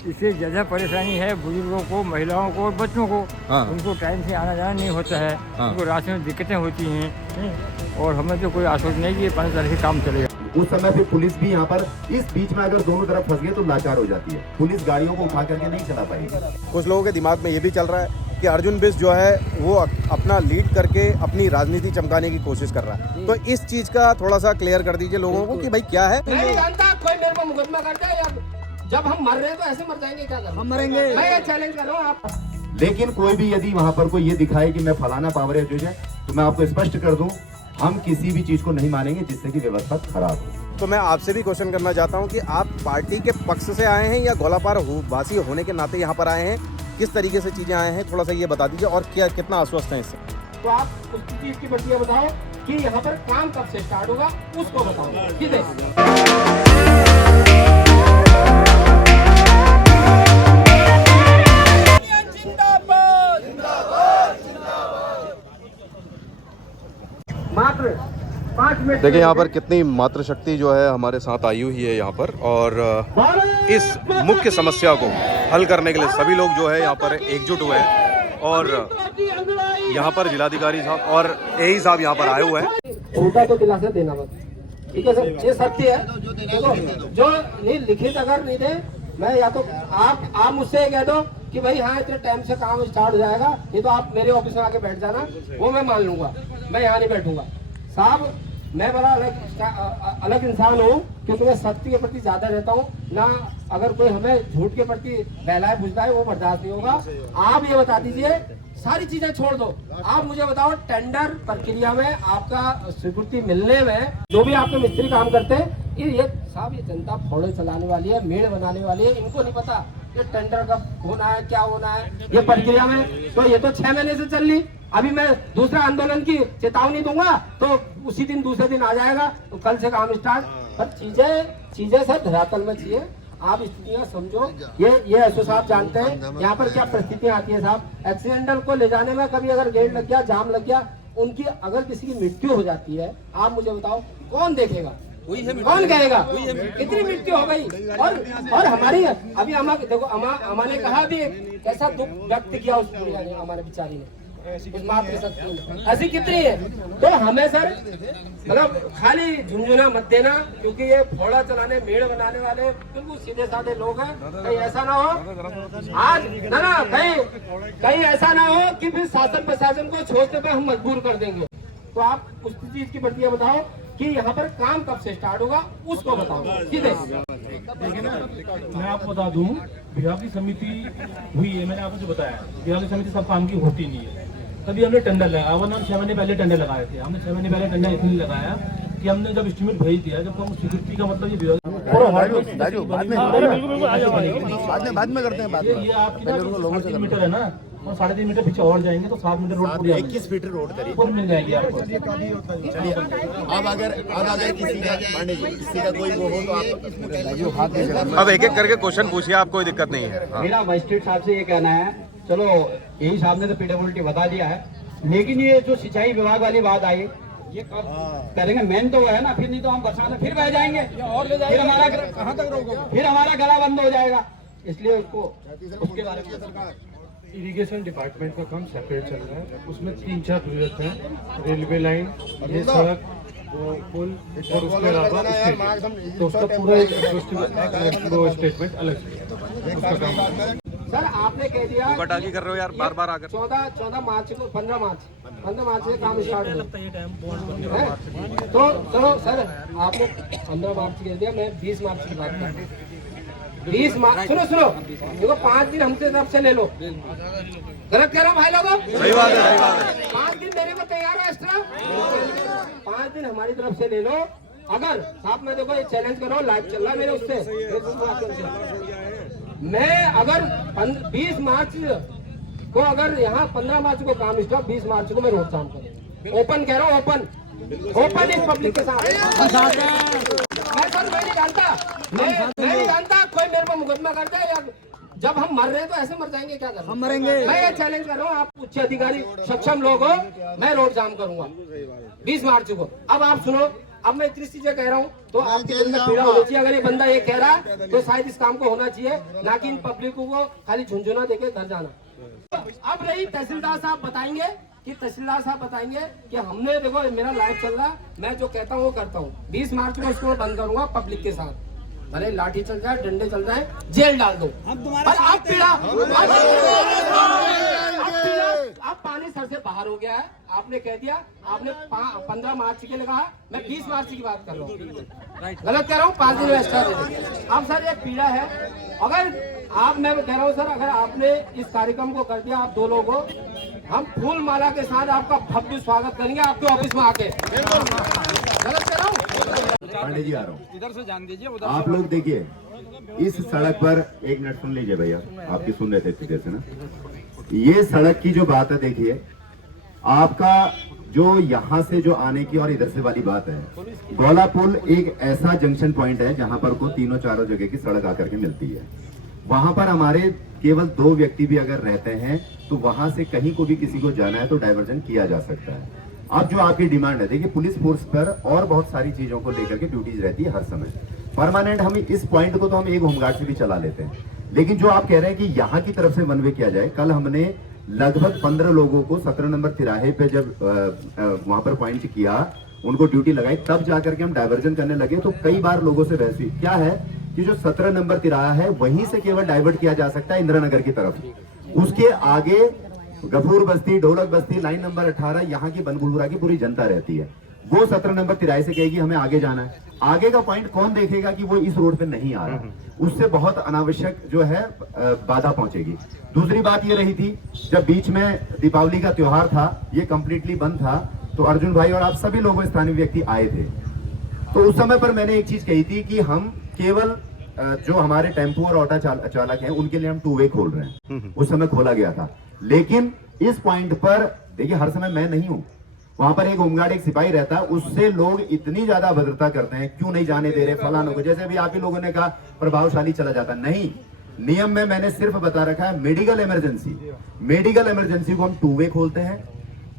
इससे ज़्यादा परेशानी है बुजुर्गों को, महिलाओं को और बच्चों को। हाँ। उनको टाइम से आना जाना नहीं होता है। हाँ। उनको रास्ते में दिक्कतें होती हैं और हमें तो कोई आश्वासन नहीं कि ये 5 तारीख से काम चलेगा। उस समय पे पुलिस भी यहाँ पर इस बीच में अगर दोनों तरफ फंस गए तो लाचार हो जाती है। पुलिस गाड़ियों को उठा करके नहीं चला पाएगी। कुछ लोगों के दिमाग में ये भी चल रहा है कि अर्जुन बिष्ट जो है वो अपना लीड करके अपनी राजनीति चमकाने की कोशिश कर रहा है। तो इस चीज का थोड़ा सा क्लियर कर दीजिए लोगों को कि भाई क्या है। मैं नहीं जानता कोई मेरे को मुकदमा करता है या जब हम मर रहे हैं तो ऐसे मर जाएंगे, क्या करें? हम मरेंगे। मैं ये चैलेंज कर रहा हूँ आप। लेकिन कोई भी यदि वहाँ पर कोई ये दिखाए कि मैं फलाना पावर है जो है, तो मैं आपको स्पष्ट कर दूं, हम किसी भी चीज को नहीं मानेंगे जिससे कि व्यवस्था खराब हो। तो मैं आपसे भी क्वेश्चन करना चाहता हूं कि आप पार्टी के पक्ष से आए हैं या गोलापार वासी होने के नाते यहाँ पर आए हैं, किस तरीके से चीजें आए हैं थोड़ा सा ये बता दीजिए और क्या कितना आश्वस्त हैं इससे। तो आप उस चीज की बतिया बताओ कि यहाँ पर काम कब से स्टार्ट होगा, उसको बताओ। ठीक है। मात्र 5 मिनट। देखिए यहाँ पर कितनी मातृ शक्ति जो है हमारे साथ आई हुई है यहाँ पर, और इस मुख्य समस्या को हल करने के लिए सभी लोग जो है यहाँ पर एकजुट हुए हैं और यहाँ पर जिलाधिकारी साहब और एई साहब यहाँ पर आए हुए हैं। छोटा तो दिलासा देना बस, ठीक है सर, ये सत्य है। देखो जो नहीं लिखित अगर नहीं दे, मैं या तो आप मुझसे कह दो कि भाई हाँ इतने टाइम से काम स्टार्ट हो जाएगा, नहीं तो आप मेरे ऑफिस में आके बैठ जाना, वो मैं मान लूंगा, मैं यहाँ नहीं बैठूंगा। साहब मैं बड़ा अलग इंसान हूँ क्योंकि मैं सत्य के प्रति ज्यादा रहता हूँ ना। अगर कोई हमें झूठ के प्रति बहलाए बुझलाए वो बर्दाश्त नहीं होगा। आप ये बता दीजिए, सारी चीजें छोड़ दो, आप मुझे बताओ टेंडर प्रक्रिया में आपका स्वीकृति मिलने में जो भी आपके मिस्त्री काम करते हैं, ये साहब ये जनता फोड़े चलाने वाली है, मेड़ बनाने वाली है, इनको नहीं पता ये टेंडर कब होना है, क्या होना है ये प्रक्रिया में। तो ये तो 6 महीने से चल रही, अभी मैं दूसरा आंदोलन की चेतावनी दूंगा तो उसी दिन दूसरे दिन आ जाएगा, तो कल से काम स्टार्ट। पर चीजें सर धरातल में चाहिए, आप स्थितियाँ समझो। ये एसओ साहब जानते हैं यहाँ पर क्या परिस्थितियाँ आती है साहब। एक्सीडेंटल को ले जाने में कभी अगर गेट लग गया, जाम लग गया, उनकी अगर किसी की मृत्यु हो जाती है, आप मुझे बताओ कौन देखेगा, कौन कहेगा कितनी मृत्यु हो गई। और हमारी अभी अमा देखो, अमा ने कहा भी कैसा दुख व्यक्त किया उस बुढ़िया ने, हमारे बिचारी ने, उस मातृ शक्ति ने, ऐसी कितनी है। तो हमें सर मतलब खाली झुंझुना मत देना, क्योंकि ये फोड़ा चलाने मेड़ बनाने वाले बिल्कुल सीधे साधे लोग हैं। कहीं ऐसा ना हो आज ना कहीं ऐसा ना हो कि फिर शासन प्रशासन को छोड़ने पे हम मजबूर कर देंगे। तो आप उस चीज की बतिया बताओ कि यहाँ पर काम कब से स्टार्ट होगा, उसको बताओ। ठीक है, देखिए ना, मैं आपको बता दूं, बिहार की समिति हुई है, मैंने आपको जो बताया, बिहार की समिति सब काम की होती नहीं है। तभी हमने टेंडर लगाया, वरना हम 6 महीने पहले टेंडर लगाए थे। हमने 6 महीने पहले टेंडर इसलिए लगाया कि हमने जब एस्टिमेट भेज दिया, जब हम स्वीकृति का मतलब ये ये आपकी 3.5 मीटर है ना, और 3.5 मीटर पीछे और जाएंगे तो 7 मीटर रोड 21 फीट रोड करी ऊपर मिल जाएगी आपको। चलिए अब अगर किसी का कोई वो हो तो आप अब एक एक करके क्वेश्चन पूछिए, आप कोई दिक्कत नहीं है। हाँ। मेरा मजिस्ट्रेट साहब से ये कहना है, चलो यही साहब ने तो पीडब्ल्यूडी बता दिया है, लेकिन ये जो सिंचाई विभाग वाली बात आई, ये कब करेंगे? मेन तो वो है ना, फिर नहीं तो हम बरसात में फिर बह जाएंगे और ले जाएंगे, फिर हमारा कहाँ तक रोकोगे, फिर हमारा गला बंद हो जाएगा। इसलिए उसके बारे में इरिगेशन डिपार्टमेंट का काम सेपरेट चल रहा है, उसमें 3-4 प्रोजेक्ट हैं, रेलवे लाइन, ये सड़क, वो पुल और उसके अलावा तो उसका पूरा स्टेटमेंट अलग से उसका काम। सर आपने कह दिया बटागी कर रहे हो यार बार बार आकर। 14 मार्च को 15 मार्च से काम स्टार्ट हो। तो चलो सर आपने 15 मार्च कह दिया, मैं 20 मार्च की बात कर रहा हूँ। 20 मार्च सुनो देखो, 5 दिन हमसे तरफ से ले लो। गलत कह रहा हूँ भाई लोगों? सही बात है, सही बात है। 5 दिन देने को तैयार हो एक्स्ट्रा, 5 दिन हमारी तरफ से ले लो। अगर साहब मैं देखो ये चैलेंज करो, लाइव चल रहा है मेरे उससे, मैं अगर 20 मार्च को अगर यहाँ 15 मार्च को काम स्टॉप, 20 मार्च को मैं रोड जाम करूँ। ओपन कह रहा हूँ, ओपन इस पब्लिक के साथ। मैं नहीं जानता, मैं नहीं जानता कोई मेरे को मुकदमा करता है या जब हम मर रहे हैं तो ऐसे मर जाएंगे, क्या करें? हम मरेंगे। मैं ये चैलेंज कर रहा हूँ, आप उच्च अधिकारी सक्षम लोग हो, मैं रोड जाम करूंगा 20 मार्च को। अब आप सुनो, अब मैं इतनी चीजें कह रहा हूँ तो आपके दिल में पीड़ा होनी चाहिए। अगर ये बंदा ये कह रहा है तो शायद इस काम को होना चाहिए, ना कि इन पब्लिकों को खाली झुंझुना देके घर जाना। अब रही तहसीलदार साहब बताएंगे कि हमने, देखो मेरा लाइव चल रहा है, मैं जो कहता हूँ वो करता हूँ। 20 मार्च को इसको बंद करूंगा पब्लिक के साथ, भले लाठी चल जाए, डंडे चल जाए, जेल डाल दो। पर अब पीड़ा, अब पानी सर से बाहर हो गया है। आपने कह दिया, आपने 15 मार्च के लगा, मैं 20 मार्च की बात कर रहा हूँ, गलत कह रहा हूँ, 5 दिन एक्स्ट्रा दे दें। अब सर ये पीड़ा है, अगर आप, मैं कह रहा हूँ सर, अगर आपने इस कार्यक्रम को कर दिया, आप 2 लोगों, हम फूल माला के साथ आपका भव्य स्वागत करेंगे आपके ऑफिस में आके। गलत कह रहा हूँ? पांडे जी आ रहा हूँ, इधर से जान दीजिए। आप लोग देखिए इस सड़क पर, 1 मिनट सुन लीजिए भैया, आपकी सुन रहे थे इतनी देर से ना। ये सड़क की जो बात है, देखिए आपका जो यहाँ से जो आने की और इधर से वाली बात है, गौला पुल एक ऐसा जंक्शन पॉइंट है जहाँ पर को 3-4 जगह की सड़क आकर के मिलती है। वहां पर हमारे केवल 2 व्यक्ति भी अगर रहते हैं तो वहां से कहीं को भी किसी को जाना है तो डाइवर्जन किया जा सकता है। अब जो आपकी डिमांड है, देखिए पुलिस फोर्स पर और बहुत सारी चीजों को लेकर के ड्यूटीज रहती है हर समय परमानेंट। हम इस पॉइंट को तो हम एक होमगार्ड से भी चला लेते हैं, लेकिन जो आप कह रहे हैं कि यहाँ की तरफ से वन वे किया जाए, कल हमने लगभग 15 लोगों को 17 नंबर तिराहे पे जब वहां पर पॉइंट किया, उनको ड्यूटी लगाई, तब जाकर के हम डाइवर्जन करने लगे। तो कई बार लोगों से बहस हुई, क्या है कि जो 17 नंबर तिराहा है वहीं से केवल डाइवर्ट किया जा सकता है इंदिरा नगर की तरफ। उसके आगे गफूर बस्ती, ढोलक बस्ती, लाइन नंबर 18, यहाँ की बनबुलपुरा की पूरी जनता रहती है। वो 17 नंबर तिराहे से कहेगी हमें आगे जाना है। आगे का पॉइंट कौन देखेगा कि वो इस रोड पे नहीं आ रहा, उससे बहुत अनावश्यक जो है बाधा पहुंचेगी। दूसरी बात ये रही थी, जब बीच में दीपावली का त्योहार था, ये कंप्लीटली बंद था, तो अर्जुन भाई और आप सभी लोग स्थानीय व्यक्ति आए थे। तो उस समय पर मैंने एक चीज कही थी कि हम केवल जो हमारे टेम्पो और ऑटो चालक हैं उनके लिए हम 2 वे खोल रहे हैं, उस समय खोला गया था। लेकिन इस पॉइंट पर देखिए, हर समय मैं नहीं हूं, वहां पर एक होमगार्ड, एक सिपाही रहता है, उससे लोग इतनी ज्यादा अभद्रता करते हैं, क्यों नहीं जाने दे रहे फलानों को। जैसे अभी आप ही लोगों ने कहा प्रभावशाली चला जाता, नहीं, नियम में मैंने सिर्फ बता रखा है मेडिकल इमरजेंसी को हम 2 वे खोलते हैं।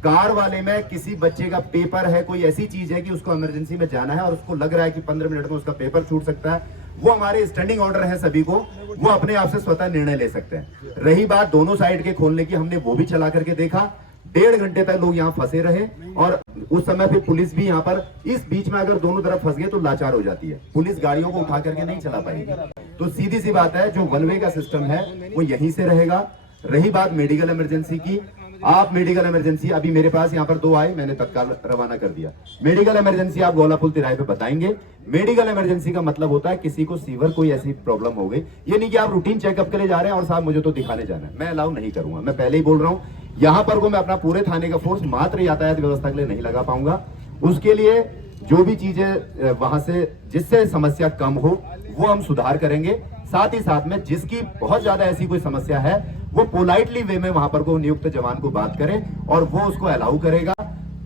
कार वाले में किसी बच्चे का पेपर है, कोई ऐसी चीज है कि उसको इमरजेंसी में जाना है और उसको लग रहा है कि 15 मिनट में उसका पेपर छूट सकता है, वो हमारे स्टैंडिंग ऑर्डर है सभी को, वो अपने आप से स्वतः निर्णय ले सकते हैं। रही बात दोनों साइड के खोलने की, हमने वो भी चला करके देखा, 1.5 घंटे तक लोग यहाँ फंसे रहे और उस समय फिर पुलिस भी यहाँ पर, इस बीच में अगर दोनों तरफ फंस गए तो लाचार हो जाती है, पुलिस गाड़ियों को उठा करके नहीं चला पाएगी। तो सीधी सी बात है, जो वन वे का सिस्टम है वो यहीं से रहेगा। रही बात मेडिकल इमरजेंसी की, आप मेडिकल इमरजेंसी, अभी मेरे पास यहाँ पर 2 आए, मैंने तत्काल रवाना कर दिया। मेडिकल इमरजेंसी आप गौला पुल तिराहे पे बताएंगे। मेडिकल इमरजेंसी का मतलब होता है किसी को सीवर कोई ऐसी प्रॉब्लम हो गई, ये नहीं कि आप रूटीन चेकअप के लिए जा रहे हैं और साहब मुझे तो दिखाने जाना है, मैं अलाउ नहीं करूंगा। मैं पहले ही बोल रहा हूँ, यहाँ पर को मैं अपना पूरे थाने का फोर्स मात्र यातायात व्यवस्था के लिए नहीं लगा पाऊंगा। उसके लिए जो भी चीजें वहां से, जिससे समस्या कम हो, वो हम सुधार करेंगे। साथ ही साथ में जिसकी बहुत ज्यादा ऐसी कोई समस्या है, वो पोलाइटली वे में वहां पर को नियुक्त जवान को बात करे और वो उसको अलाउ करेगा।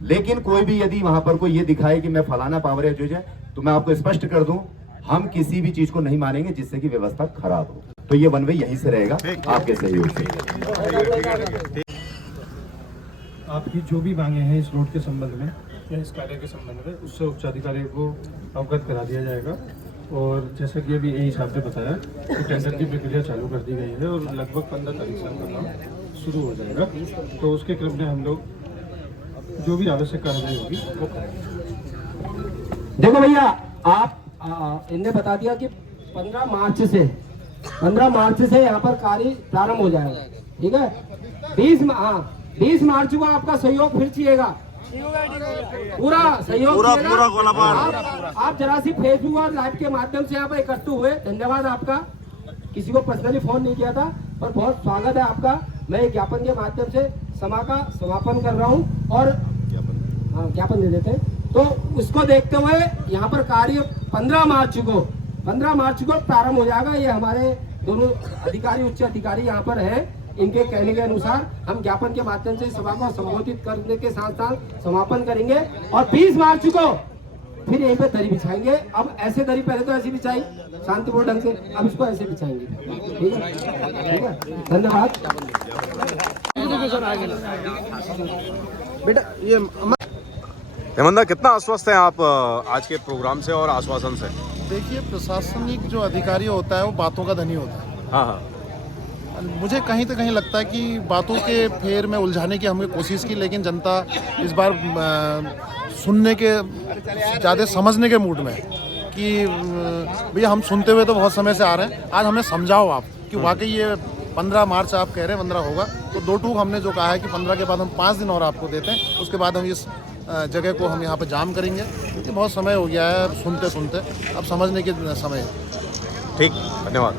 लेकिन कोई भी यदि वहां पर कोई ये दिखाए कि मैं फलाना पावर है, तो मैं आपको स्पष्ट कर दूं, हम किसी भी चीज को नहीं मानेंगे जिससे कि व्यवस्था खराब हो। तो ये वन वे यहीं से रहेगा आपके सहयोग से। आपकी जो भी मांगे हैं इस रोड के संबंध में या इस कार्य के संबंध में, उससे उच्चाधिकारी को अवगत करा दिया जाएगा। और जैसा कि अभी यही साहब ने बताया कि टेंडर की प्रक्रिया चालू कर दी गई है और लगभग 15 तारीख से आपका काम शुरू हो जाएगा। तो उसके क्रम में हम लोग जो भी आवश्यक कार्रवाई होगी वो करेंगे। देखो भैया, आप इनने बता दिया कि 15 मार्च से यहाँ पर कार्य प्रारंभ हो जाएगा, ठीक है। 20 मार्च को आपका सहयोग फिर चाहिएगा, पूरा सहयोग, पूरा आप जरा सी फेसबुक और लाइव के माध्यम से यहाँ पर इकट्ठे हुए, धन्यवाद आपका। किसी को पर्सनली फोन नहीं किया था, पर बहुत स्वागत है आपका। मैं एक ज्ञापन के माध्यम से सभा का समापन कर रहा हूँ और ज्ञापन दे देते हैं। तो उसको देखते हुए यहाँ पर कार्य 15 मार्च को प्रारंभ हो जाएगा। ये हमारे दोनों अधिकारी, उच्च अधिकारी यहाँ पर हैं, इनके कहने के अनुसार हम ज्ञापन के माध्यम से सभा को संबोधित करने के साथ साथ समापन करेंगे और 20 मार्च को फिर यहीं पे दरी बिछाएंगे। अब ऐसे दरी पहले तो ऐसी बिछाई शांतिपूर्ण ढंग से, अब इसको ऐसे बिछाएंगे, ठीक है। धन्यवाद बेटा। ये हेमंत दा, कितना आश्वस्त हैं आप आज के प्रोग्राम से और आश्वासन से? देखिए, प्रशासनिक जो अधिकारी होता है वो बातों का धनी होता है। हाँ हाँ, मुझे कहीं तो कहीं लगता है कि बातों के फेर में उलझाने की हमने कोशिश की, लेकिन जनता इस बार सुनने के ज़्यादा समझने के मूड में है कि भैया हम सुनते हुए तो बहुत समय से आ रहे हैं, आज हमें समझाओ आप कि वाकई ये 15 मार्च आप कह रहे हैं 15 होगा, तो 2 टूक हमने जो कहा है कि 15 के बाद हम 5 दिन और आपको देते हैं, उसके बाद हम इस जगह को हम यहाँ पे जाम करेंगे, क्योंकि बहुत समय हो गया है सुनते सुनते, अब समझने के समय है। ठीक, धन्यवाद।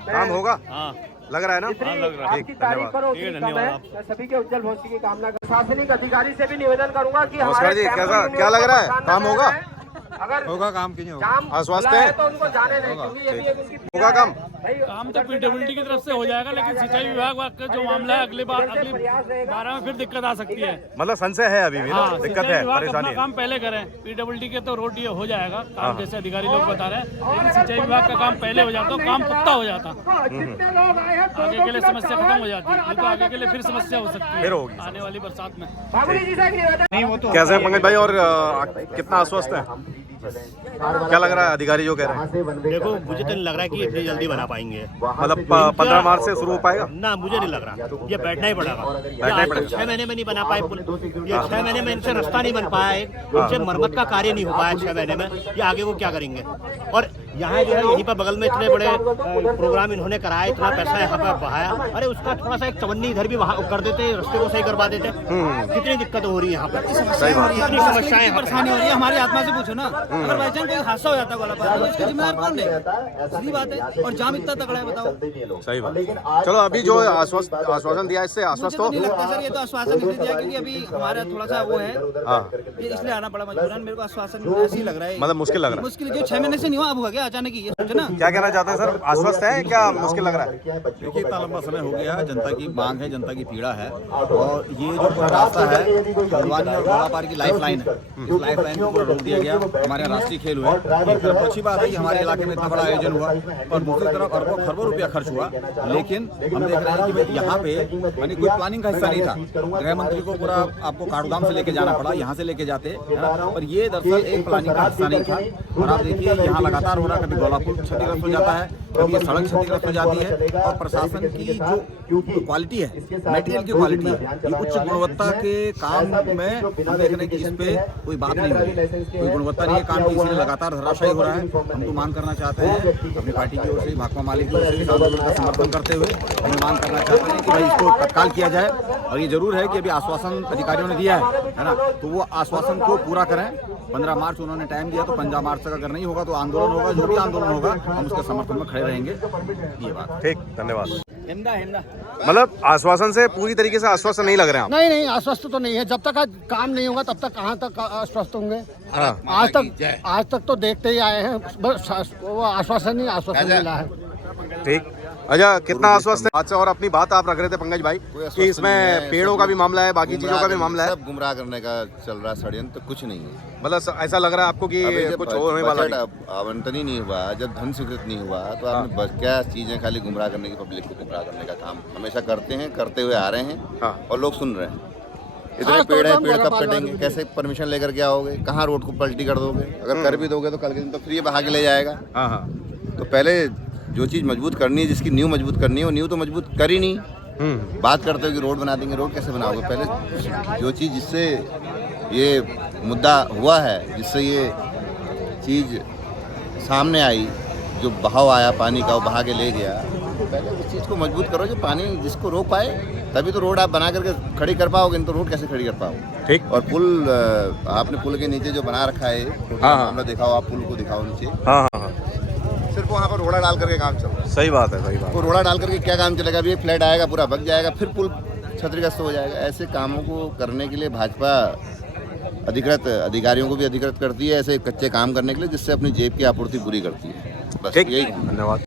काम होगा? हाँ लग रहा है ना? हाँ लग रहा है। ठीक, आपकी तारीफ धन्यवाद। करो, ठीक है, उसी धन्यवाद समय आपका। मैं सभी के उज्जवल भविष्य की कामना कर प्रशासनिक अधिकारी से भी निवेदन करूंगा कि नमस्कार हमारे जी, टेम्पो कैसा यूनियन क्या लग को रहा है? परेशान काम न होगा? करें। अगर होगा काम क्यों नहीं होगा? जाम आश्वस्त खुला है? तो उनको जाने दें, क्योंकि ये भी एक उनकी पीड़ा होगा काम? है। भाई, काम तो पीडब्ल्यूडी की तरफ से हो जाएगा, लेकिन सिंचाई विभाग का जो मामला है अगली 12 में फिर दिक्कत आ सकती है। मतलब संशय है अभी भी ना? हाँ, दिक्कत सिंचाई है, विभाग परेशानी अपना है। काम पहले करें, पीडब्ल्यूडी के तो रोड ये हो जाएगा काम, जैसे अधिकारी लोग बता रहे हैं, लेकिन सिंचाई विभाग का काम पहले हो जाता, काम पुख्ता हो जाता, जितने लोग आए हैं आगे के लिए समस्या खत्म हो जाती है, नहीं तो आगे के लिए फिर समस्या हो सकती फिर है होगी। आने वाली बरसात में। बाबूजी जी से एक निवेदन। कैसे हैं पंकज भाई, और कितना आश्वस्त है? क्या लग रहा है अधिकारी जो कह रहे हैं? देखो, मुझे तो नहीं लग रहा है कि इतनी जल्दी बना पाएंगे। मतलब 15 मार्च से शुरू हो पाएगा? ना, मुझे नहीं लग रहा, ये बैठना ही पड़ेगा। बैठना ही पड़ेगा। 6 महीने में नहीं बना पाए पुल, ये 6 महीने में इनसे रास्ता नहीं बन पाया, इनसे मरम्मत का कार्य नहीं हो पाया 6 महीने में, ये आगे वो क्या करेंगे? और यहाँ जो है यहीं पर बगल में इतने बड़े प्रोग्राम इन्होंने कराया, इतना पैसा यहाँ पर बहाया, अरे उसका थोड़ा सा एक चवन्नी इधर भी वहाँ कर देते, रास्ते को सही करवा देते। कितनी दिक्कत हो रही है यहाँ पर, कितनी समस्याएं, परेशानी हो रही है। हमारी आत्मा से पूछो ना, अगर बाई चांस कोई हादसा हो जाता है गोलापार, तो इसका जिम्मेदार कौन है? सीधी बात है। और जाम इतना तगड़ा है, बताओ। सही बात। चलो, अभी जो आश्वासन दिया इससे आश्वस्त हो? नहीं लगता सर, ये तो आश्वासन नहीं दिया, क्योंकि अभी हमारा थोड़ा सा वो है, हाँ, ये इसलिए आना पड़ा मजबूरन। मेरे को आश्वासन ऐसे ही लग रहा है, मतलब मुश्किल लग रहा है। मुश्किल जो 6 महीने से नहीं हुआ, अब हो गया अचानक ही, ये सोचो ना। क्या कहना चाहते हैं सर, आश्वस्त है क्या मुश्किल लग रहा है? देखिए, इतना लंबा समय हो गया है, जनता की मांग है, जनता की पीड़ा है, और ये जो पूरा रास्ता है हल्द्वानी और गोलापार की लाइफ लाइन है, इस लाइफ लाइन को पूरा रोक दिया गया। हमारे यहाँ राष्ट्रीय खेल हुए, एक तरफ अच्छी बात है कि हमारे इलाके में इतना बड़ा आयोजन हुआ, और दूसरी तरफ अरबों खरबों रुपया खर्च हुआ, लेकिन हम देख रहे हैं कि भाई यहाँ पे यानी कोई प्लानिंग का हिस्सा नहीं था। गृह मंत्री को पूरा आपको काठगोदाम से लेके जाना पड़ा, यहाँ से लेके जाते, है ना? और ये दरअसल एक प्लानिंग का हिस्सा नहीं था। और आप देखिए यहाँ लगातार हो रहा, कभी गोलापुर क्षतिग्रस्त हो जाता है, कभी ये सड़क क्षतिग्रस्त हो जाती है, और प्रशासन की जो क्वालिटी है, मटेरियल की क्वालिटी है, ये उच्च गुणवत्ता के काम में हम देख रहे हैं कि इस पे कोई बात नहीं हो रही, कोई गुणवत्ता नहीं है काम की, इसीलिए लगातार धराशायी हो रहा है। हम तो मांग करना चाहते हैं अपनी पार्टी की ओर से, भाकपा माले की ओर से इस आंदोलन का समर्थन करते हुए हम मांग करना चाहते हैं कि भाई इसको तत्काल किया जाए। और ये जरूर है कि अभी आश्वासन अधिकारियों ने दिया है ना, तो वो आश्वासन को पूरा करें। 15 मार्च उन्होंने टाइम दिया, तो 15 मार्च तक अगर नहीं होगा तो आंदोलन होगा, जो भी आंदोलन होगा हम उसके समर्थन में खड़े रहेंगे। ये बात ठीक, धन्यवाद। मतलब आश्वासन से पूरी तरीके से आश्वासन नहीं लग रहे हैं आप? नहीं, आश्वस्त तो नहीं है। जब तक आज काम नहीं होगा तब तक कहाँ तक आश्वस्त होंगे? हाँ। आज तक तो देखते ही आए हैं, बस वो आश्वासन ही आश्वासन मिला है। ठीक। अच्छा, कितना आश्वस्त है? अच्छा, और अपनी बात आप रख रहे थे पंकज भाई कि इसमें पेड़ों का भी मामला है, बाकी चीजों का भी मामला है, सब गुमराह करने का चल रहा है षड्यंत्र, कुछ नहीं है। मतलब ऐसा लग रहा है आपको कि कुछ होने वाला नहीं? आवंटन ही नहीं हुआ, जब धन स्वीकृत नहीं हुआ, तो आपने बस क्या चीजें खाली गुमराह करने की, पब्लिक को गुमराह करने का काम हमेशा करते हैं, करते हुए आ रहे हैं, और लोग सुन रहे हैं। इतने पेड़ हैं, पेड़ कब कटेंगे? कैसे परमिशन लेकर के आओगे? कहाँ रोड को पलटी कर दोगे? अगर कर भी दोगे तो कल के दिन तो फ्री बहा के ले जाएगा। हाँ हाँ। तो पहले जो चीज़ मजबूत करनी है, जिसकी नींव मजबूत करनी है, वो नींव तो मजबूत कर ही नहीं। बात करते हो कि रोड बना देंगे, रोड कैसे बनाओगे? पहले जो चीज़ जिससे ये मुद्दा हुआ है, जिससे ये चीज़ सामने आई, जो बहाव आया पानी का, वो बहा के ले गया, तो पहले उस चीज़ को मजबूत करो जो पानी जिसको रोक पाए, तभी तो रोड आप बना करके खड़ी कर पाओगे, नहीं तो रोड कैसे खड़ी कर पाओगे? ठीक। और पुल, आपने पुल के नीचे जो बना रखा है, हमने दिखाओ, आप पुल को दिखाओ नीचे, हाँ हाँ, सिर्फ वहाँ पर रोड़ा डाल करके काम चल रहा है। सही बात है, सही बात। वो रोड़ा डाल करके क्या काम चलेगा? अभी एक फ्लैट आएगा, पूरा भग जाएगा, फिर पुल क्षतिग्रस्त हो जाएगा। ऐसे कामों को करने के लिए भाजपा अधिकृत अधिकारियों को भी अधिकृत करती है, ऐसे कच्चे काम करने के लिए, जिससे अपनी जेब की आपूर्ति पूरी करती है। बस यही। धन्यवाद।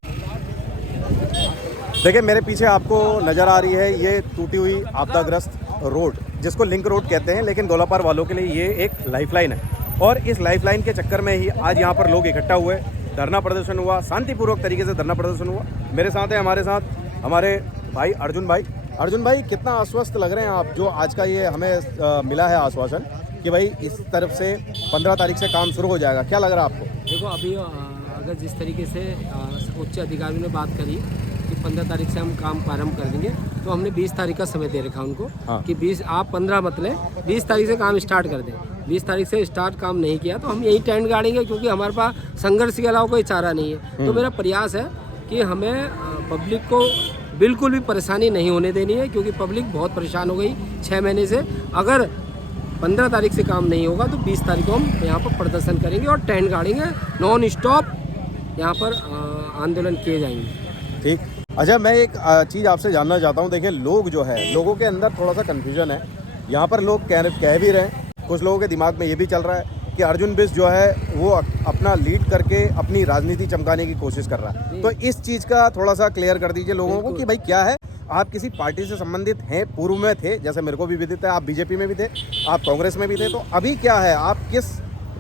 देखिए, मेरे पीछे आपको नज़र आ रही है ये टूटी हुई आपदाग्रस्त रोड, जिसको लिंक रोड कहते हैं, लेकिन गोलापार वालों के लिए ये एक लाइफलाइन है। और इस लाइफलाइन के चक्कर में ही आज यहाँ पर लोग इकट्ठा हुए, धरना प्रदर्शन हुआ, शांतिपूर्वक तरीके से धरना प्रदर्शन हुआ। मेरे साथ है हमारे साथ हमारे भाई अर्जुन भाई। अर्जुन भाई, कितना आश्वस्त लग रहे हैं आप, जो आज का ये हमें मिला है आश्वासन कि भाई इस तरफ से 15 तारीख से काम शुरू हो जाएगा, क्या लग रहा है आपको? देखो अभी अगर जिस तरीके से उच्च अधिकारियों ने बात करी कि 15 तारीख से हम काम प्रारंभ कर देंगे, तो हमने 20 तारीख का समय दे रखा उनको कि 20 आप 15 मत लें, 20 तारीख से काम स्टार्ट कर दें। 20 तारीख से स्टार्ट काम नहीं किया तो हम यही टेंट गाड़ेंगे, क्योंकि हमारे पास संघर्ष के अलावा कोई चारा नहीं है। तो मेरा प्रयास है कि हमें पब्लिक को बिल्कुल भी परेशानी नहीं होने देनी है, क्योंकि पब्लिक बहुत परेशान हो गई 6 महीने से। अगर 15 तारीख से काम नहीं होगा तो 20 तारीख को हम यहाँ पर प्रदर्शन करेंगे और टेंट गाड़ेंगे, नॉन स्टॉप यहाँ पर आंदोलन किए जाएंगे। ठीक। अच्छा, मैं एक चीज़ आपसे जानना चाहता हूँ। देखिए, लोग जो है, लोगों के अंदर थोड़ा सा कन्फ्यूजन है। यहाँ पर लोग कह भी रहे हैं, कुछ लोगों के दिमाग में ये भी चल रहा है कि अर्जुन बिष्ट जो है वो अपना लीड करके अपनी राजनीति चमकाने की कोशिश कर रहा है। तो इस चीज़ का थोड़ा सा क्लियर कर दीजिए लोगों को कि भाई क्या है, आप किसी पार्टी से संबंधित हैं? पूर्व में थे, जैसे मेरे को भी विदित है, आप बीजेपी में भी थे, आप कांग्रेस में भी थे, तो अभी क्या है, आप किस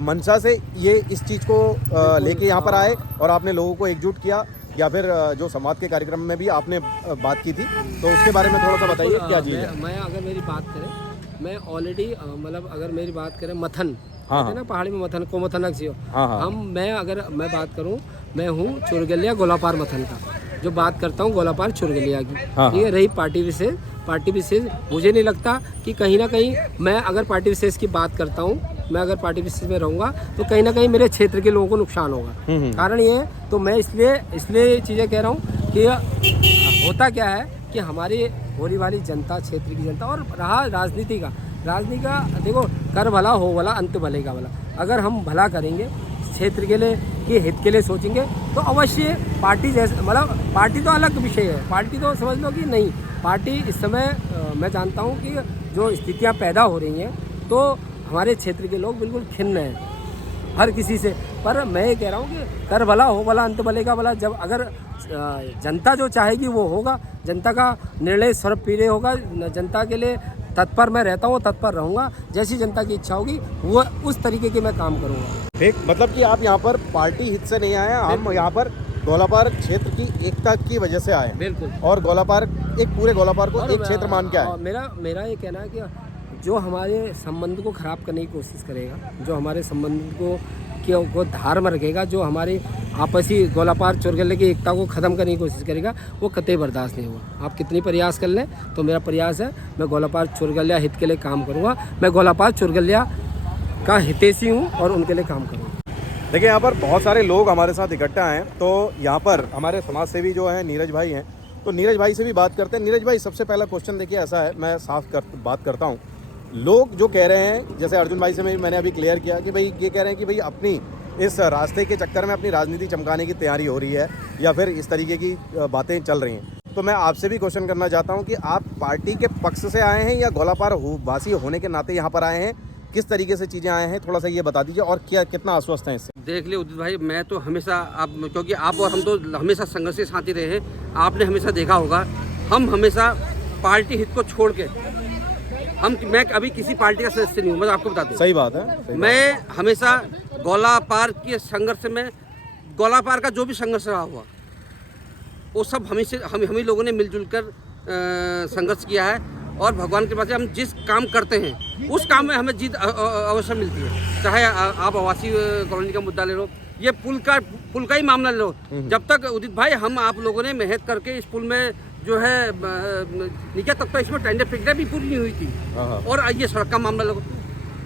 मंशा से ये इस चीज़ को लेके यहाँ पर आए और आपने लोगों को एकजुट किया, या फिर जो संवाद के कार्यक्रम में भी आपने बात की थी, तो उसके बारे में थोड़ा सा बताइए क्या चीज़ है? मैं अगर मेरी बात करें, मैं ऑलरेडी मतलब अगर मेरी बात करें मथन, हाँ, कहते हैं ना पहाड़ी में मथन को मथनक से हो, हाँ। अगर मैं बात करूं, मैं हूं चुरगलिया गोलापार मथन का, जो बात करता हूं गोलापार चुरगलिया की। ठीक है, रही पार्टी विशेष मुझे नहीं लगता कि कहीं ना कहीं मैं अगर पार्टी विशेष की बात करता हूं, मैं अगर पार्टी विशेष में रहूंगा तो कहीं ना कहीं मेरे क्षेत्र के लोगों को नुकसान होगा। कारण ये है, तो मैं इसलिए चीज़ें कह रहा हूँ कि होता क्या है कि हमारी होली वाली जनता, क्षेत्र की जनता, और रहा राजनीति का देखो, कर भला हो भला अंत भले का भला। अगर हम भला करेंगे, क्षेत्र के लिए के हित के लिए सोचेंगे, तो अवश्य पार्टी जैसे, मतलब पार्टी तो अलग विषय है, पार्टी तो समझ लो कि नहीं, पार्टी इस समय मैं जानता हूँ कि जो स्थितियाँ पैदा हो रही हैं, तो हमारे क्षेत्र के लोग बिल्कुल खिन्न हैं हर किसी से। पर मैं ये कह रहा हूँ कि कर भला हो भला अंत भले का भला। जब अगर जनता जो चाहेगी वो होगा, जनता का निर्णय सर्वप्रिय होगा, जनता के लिए तत्पर मैं रहता हूँ, तत्पर रहूँगा। जैसी जनता की इच्छा होगी वो उस तरीके के मैं काम करूँगा। ठीक, मतलब कि आप यहाँ पर पार्टी हित से नहीं आए, हम यहाँ पर गोलापार क्षेत्र की एकता की वजह से आए। बिल्कुल। और गोलापार, एक पूरे गोलापार को एक क्षेत्र मान के आए। मेरा ये कहना है कि जो हमारे संबंध को ख़राब करने की कोशिश करेगा, जो हमारे संबंध को धार में रखेगा, जो हमारी आपसी गोलापार चुरगले की एकता को ख़त्म करने की कोशिश करेगा, वो कतई बर्दाश्त नहीं होगा। आप कितनी प्रयास कर लें, तो मेरा प्रयास है मैं गोलापार चुरगलिया हित के लिए काम करूँगा। मैं गोलापार चुरगलिया का हितैषी हूँ और उनके लिए काम करूँगा। देखिए, यहाँ पर बहुत सारे लोग हमारे साथ इकट्ठा हैं, तो यहाँ पर हमारे समाज सेवी जो हैं नीरज भाई हैं, तो नीरज भाई से भी बात करते हैं। नीरज भाई, सबसे पहला क्वेश्चन देखिए ऐसा है, मैं बात करता हूँ। लोग जो कह रहे हैं, जैसे अर्जुन भाई से मैंने अभी क्लियर किया कि भाई ये कह रहे हैं कि भाई अपनी इस रास्ते के चक्कर में अपनी राजनीति चमकाने की तैयारी हो रही है, या फिर इस तरीके की बातें चल रही हैं। तो मैं आपसे भी क्वेश्चन करना चाहता हूँ कि आप पार्टी के पक्ष से आए हैं या गोलापार वासी होने के नाते यहाँ पर आए हैं? किस तरीके से चीज़ें आए हैं, थोड़ा सा ये बता दीजिए, और क्या कितना आश्वस्त हैं इससे? देख ले उदित भाई, मैं तो हमेशा क्योंकि आप और हम तो हमेशा संघर्ष के साथी रहे हैं। आपने हमेशा देखा होगा, हम हमेशा पार्टी हित को छोड़ के मैं अभी किसी पार्टी का सदस्य नहीं हूँ, मैं आपको बता दूँ। सही बात है। मैं हमेशा गोलापार के संघर्ष में, गोलापार का जो भी संघर्ष रहा हुआ, वो सब हम ही लोगों ने मिलजुल कर संघर्ष किया है। और भगवान के पास हम जिस काम करते हैं उस काम में हमें जीत अवश्य मिलती है। चाहे आप आवासीय कॉलोनी का मुद्दा ले लो, ये पुल का ही मामला ले लो। जब तक उदित भाई हम आप लोगों ने मेहनत करके इस पुल में जो है नीचे तब तक इसमें टेंडर प्रक्रिया भी पूरी नहीं हुई थी। और ये सड़क का मामला लो,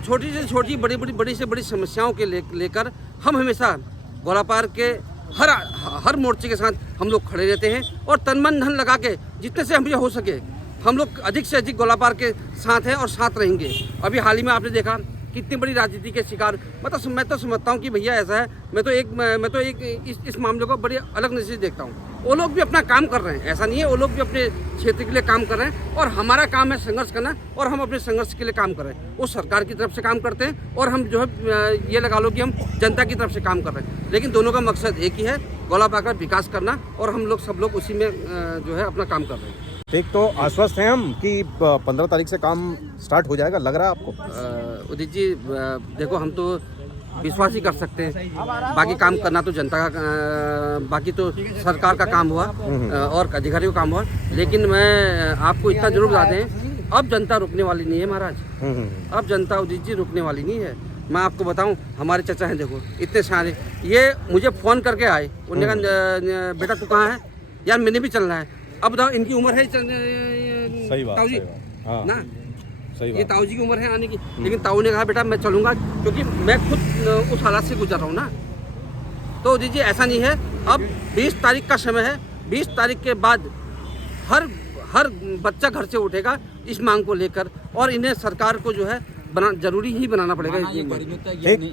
छोटी से छोटी बड़ी से बड़ी समस्याओं के लेकर हम हमेशा गोलापार के हर मोर्चे के साथ हम लोग खड़े रहते हैं। और तन मन धन लगा के जितने से हमसे हो सके हम लोग अधिक से अधिक गोलापार के साथ हैं और साथ रहेंगे। अभी हाल ही में आपने देखा कितनी बड़ी राजनीति के शिकार, मैं तो समझता हूँ कि भैया ऐसा है, मैं तो एक इस मामले को बड़ी अलग नजर से देखता हूँ। वो लोग भी अपना काम कर रहे हैं, ऐसा नहीं है, वो लोग भी अपने क्षेत्र के लिए काम कर रहे हैं। और हमारा काम है संघर्ष करना, और हम अपने संघर्ष के लिए काम कर रहे हैं। वो सरकार की तरफ से काम करते हैं और हम जो है ये लगा लो कि हम जनता की तरफ से काम कर रहे हैं। लेकिन दोनों का मकसद एक ही है, गोलापार का विकास करना, और हम लोग सब लोग उसी में जो है अपना काम कर रहे हैं। ठीक, तो आश्वस्त हैं हम कि 15 तारीख से काम स्टार्ट हो जाएगा, लग रहा है आपको? उदित जी, देखो हम तो विश्वास ही कर सकते हैं, बाकी काम करना तो जनता का, बाकी तो सरकार का काम हुआ और अधिकारियों का काम हुआ। लेकिन मैं आपको इतना जरूर बता दें अब जनता रुकने वाली नहीं है महाराज। अब जनता उदित जी रुकने वाली नहीं है। मैं आपको बताऊं, हमारे चाचा हैं, देखो इतने सारे, ये मुझे फ़ोन करके आए, उन्होंने कहा बेटा तू कहाँ है यार, मैंने भी चलना है। अब बताओ इनकी उम्र है ताऊ जी ना, ये ताऊ जी की उम्र है आने की, लेकिन ताऊ ने कहा बेटा मैं चलूँगा, क्योंकि मैं खुद उस हालात से गुजर रहा हूँ ना। तो उदित जी ऐसा नहीं है, अब 20 तारीख का समय है, 20 तारीख के बाद हर बच्चा घर से उठेगा इस मांग को लेकर, और इन्हें सरकार को जो है जरूरी ही बनाना पड़ेगा।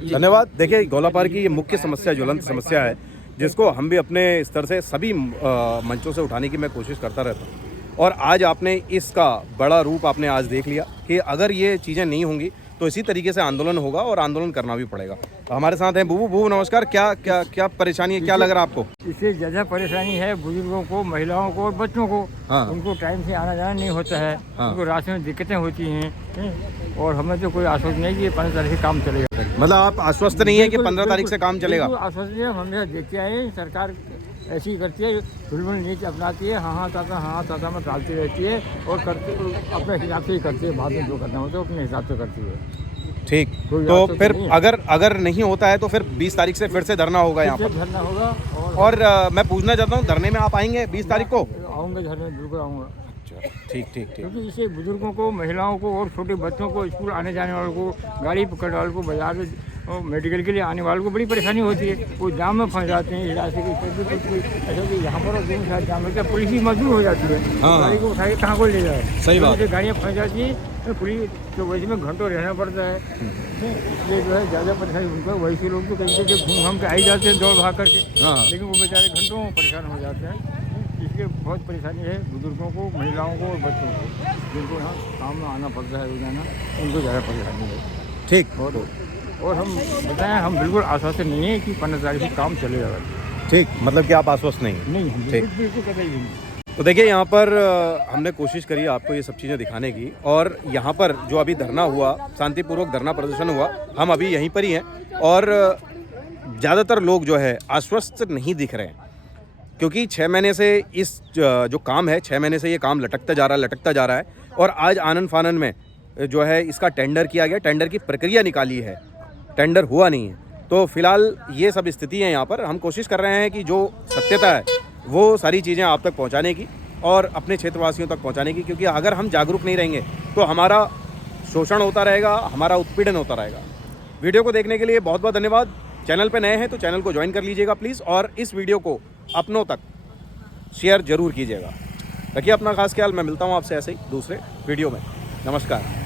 धन्यवाद। देखिए गौलापार की ये मुख्य समस्या, ज्वलंत समस्या है, जिसको हम भी अपने स्तर से सभी मंचों से उठाने की मैं कोशिश करता रहता हूँ। और आज आपने इसका बड़ा रूप आपने आज देख लिया कि अगर ये चीज़ें नहीं होंगी तो इसी तरीके से आंदोलन होगा और आंदोलन करना भी पड़ेगा। तो हमारे साथ हैं बुबू नमस्कार। क्या क्या क्या परेशानी है, क्या लग रहा है आपको? इससे ज़्यादा परेशानी है बुजुर्गों को, महिलाओं को और बच्चों को। हाँ। उनको टाइम से आना जाना नहीं होता है। हाँ। उनको रास्ते में दिक्कतें होती हैं, और हमें तो कोई आश्वासन नहीं कि 15 तारीख से काम चलेगा। मतलब आप आश्वस्त नहीं है कि 15 तारीख से काम चलेगा? आश्वासन है, हमें देखते आए सरकार ऐसी करती है, बिल्कुल नीति अपनाती है, हाँ ताता में डालती रहती है, और करते अपने हिसाब से ही करती है। बाद में जो करना होता है अपने हिसाब से करती है। ठीक, तो फिर अगर नहीं होता है तो फिर 20 तारीख से फिर से धरना होगा यहाँ पर? धरना होगा। और मैं पूछना चाहता हूँ, धरने में आप आएंगे 20 तारीख को? आऊँगा, धरने बिल्कुल आऊँगा। ठीक। क्योंकि इससे बुजुर्गों को, महिलाओं को और छोटे बच्चों को, स्कूल आने जाने वालों को, गाड़ी पकड़ने वालों को, बाजार में मेडिकल के लिए आने वालों को बड़ी परेशानी होती है। वो जाम में फंस जाते हैं, रास्ते की ऐसा कि यहाँ पर जाम में पुलिस ही मजबूर हो जाती है। गाड़ी को उठाए कहाँ को ले जाए, सही बात। गाड़ियाँ फंस जाती है तो पुलिस तो वैसे में घंटों रहना पड़ता है। इसलिए जो है ज़्यादा परेशानी उनको। वैसे लोग तो कहीं से घूम घाम के आ ही जाते हैं दौड़ भाग करके, लेकिन वो बेचारे घंटों परेशान हो जाते हैं। इसलिए बहुत परेशानी है बुजुर्गों को, महिलाओं को और बच्चों को, जिनको यहाँ काम में आना पड़ता है रोजाना, उनको ज़्यादा परेशानी है। ठीक। और हम बताएं, हम बिल्कुल आश्वासन नहीं है कि 15 तारीख से काम चलेगा। ठीक, मतलब कि आप आश्वस्त नहीं? नहीं, बिल्कुल कतई नहीं। तो देखिए यहाँ पर हमने कोशिश करी आपको ये सब चीज़ें दिखाने की, और यहाँ पर जो अभी धरना हुआ, शांतिपूर्वक धरना प्रदर्शन हुआ, हम अभी यहीं पर ही हैं, और ज़्यादातर लोग जो है आश्वस्त नहीं दिख रहे हैं, क्योंकि 6 महीने से इस जो काम है, 6 महीने से ये काम लटकता जा रहा है, और आज आनन फानन में जो है इसका टेंडर किया गया, टेंडर की प्रक्रिया निकाली है, टेंडर हुआ नहीं है। तो फिलहाल ये सब स्थिति है यहाँ पर। हम कोशिश कर रहे हैं कि जो सत्यता है वो सारी चीज़ें आप तक पहुँचाने की और अपने क्षेत्रवासियों तक पहुँचाने की, क्योंकि अगर हम जागरूक नहीं रहेंगे तो हमारा शोषण होता रहेगा, हमारा उत्पीड़न होता रहेगा। वीडियो को देखने के लिए बहुत बहुत धन्यवाद। चैनल पर नए हैं तो चैनल को ज्वाइन कर लीजिएगा प्लीज़, और इस वीडियो को अपनों तक शेयर जरूर कीजिएगा। रखिए अपना खास ख्याल। मैं मिलता हूँ आपसे ऐसे ही दूसरे वीडियो में। नमस्कार।